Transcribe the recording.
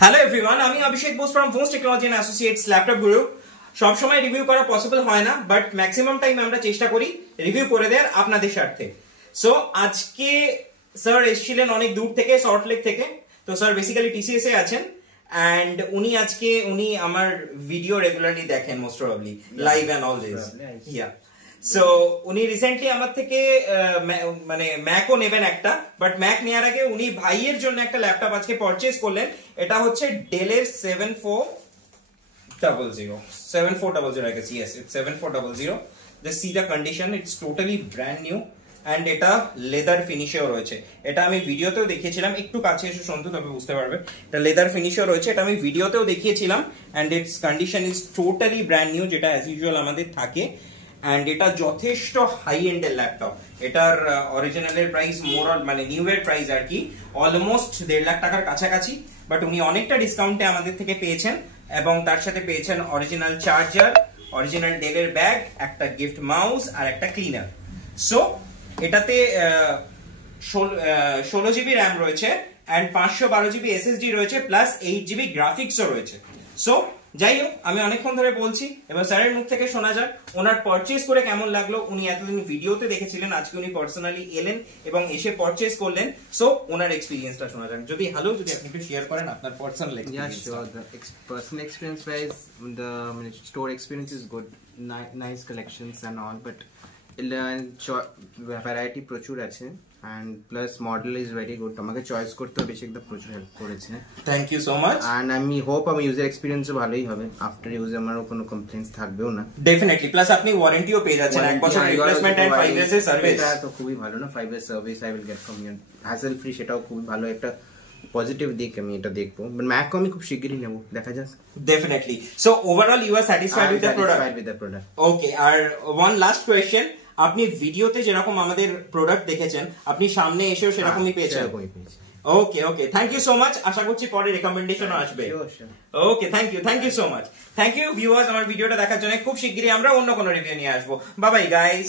Hello everyone, আমি Abhishek Bose from Bose Technology and Associates Laptop Guru. সব সময় রিভিউ করা পসিবল হয় না, বাট ম্যাক্সিমাম টাইম আমরা চেষ্টা করি রিভিউ করে দেওয়ার আপনাদের স্বার্থে। সো আজকে স্যার এসেছিলেন অনেক দূর থেকে, সল্টলেক থেকে। তো স্যার বেসিক্যালি টিসিএস এ আছেন এন্ড উনি আমার ভিডিও রেগুলারলি দেখেন, most probably live and all this. Yeah, so উনি রিসেন্টলি আমার থেকে মানে ম্যাকও নেবেন একটা, বাট ম্যাক নেওয়ার আগে উনি ভাইয়ের জন্য একটা ল্যাপটপ আজকে পারচেজ করলেন। এটা হচ্ছে ডেলের 7400 I guess. Yes, it's 7400. Just see the condition, it's totally brand new and এটা লেদার ফিনিশেও রয়েছে। এটা আমি ভিডিওতেও দেখিয়েছিলাম, একটু কাছে এসে শুনতে তবে বুঝতে পারবে। এটা লেদার ফিনিশেও রয়েছে, এটা আমি ভিডিওতেও দেখিয়েছিলাম and its condition is totally brand new, যেটা as usual আমাদের থাকে। and এটা যথেষ্ট হাই এন্ডের ল্যাপটপ। এটার অরিজিনালের প্রাইস মানে নিউ এর প্রাইস আর কি অলমোস্ট 1.5 লাখ টাকার কাছাকাছি, বাট উনি অনেকটা ডিসকাউন্টে আমাদের থেকে পেয়েছেন এবং তার সাথে পেয়েছেন অরিজিনাল চার্জার, অরিজিনাল ডেলের ব্যাগ, একটা গিফট মাউস আর একটা ক্লিনার। সো এটাতে 16 জিবি র্যাম রয়েছে এন্ড 512 জিবি এসএসডি রয়েছে, প্লাস 8 জিবি গ্রাফিক্সও রয়েছে। সো যাই হোক, আমি অনেকক্ষণ ধরে বলছি, এবার স্যারের মুখ থেকে শোনা যাক ওনার পারচেজ করে কেমন লাগলো। উনি এতদিন ভিডিওতে দেখেছিলেন, আজকে উনি পার্সোনালি এলেন এবং এসে পারচেজ করলেন। সো ওনার এক্সপেরিয়েন্সটা শোনা যাক। যদি যদি আপনি একটু শেয়ার করেন আপনার personal experience. Yeah, sure. The personal experience wise, the store experience is good. Nice collections and all, but variety প্রচুর আছে and plus model is very good. আমাকে চয়েস করতে বেশি একটা প্রচুর হেল্প করেছে। Thank you so much. and আমি hope আমার ইউজার এক্সপেরিয়েন্সও ভালোই হবে। আফটার ইউজ আমারও কোনো কমপ্লেইন্টস থাকবেও না। ডেফিনেটলি, প্লাস আপনি ওয়ারেন্টিও পেয়ে যাচ্ছেন, 1 বছর রিপ্লেসমেন্ট এন্ড 5 ইয়ার্স এর সার্ভিস। এটা তো খুবই ভালো না, 5 years service I will get from you, hassle free. সেটাও খুব ভালো একটা পজিটিভ দিক, আমি এটা দেখবো। বাট ম্যাক আমি খুব শিগগিরই নেব, দেখা যাক। Definitely. So overall you are satisfied with the product? Okay, আর ওয়ান লাস্ট কোয়েশ্চেন, আপনি ভিডিওতে যেরকম আমাদের প্রোডাক্ট দেখেছেন, আপনি সামনে এসেও সেরকমই পেয়েছেন? Okay okay, thank you so much. আশা করছি পরে রেকমেন্ডেশনও আসবে। Okay, thank you so much. Thank you viewers আমার ভিডিওটা দেখার জন্য। খুব শিগগিরই আমরা অন্য কোনো রিভিউ নিয়ে আসবো। Bye bye guys.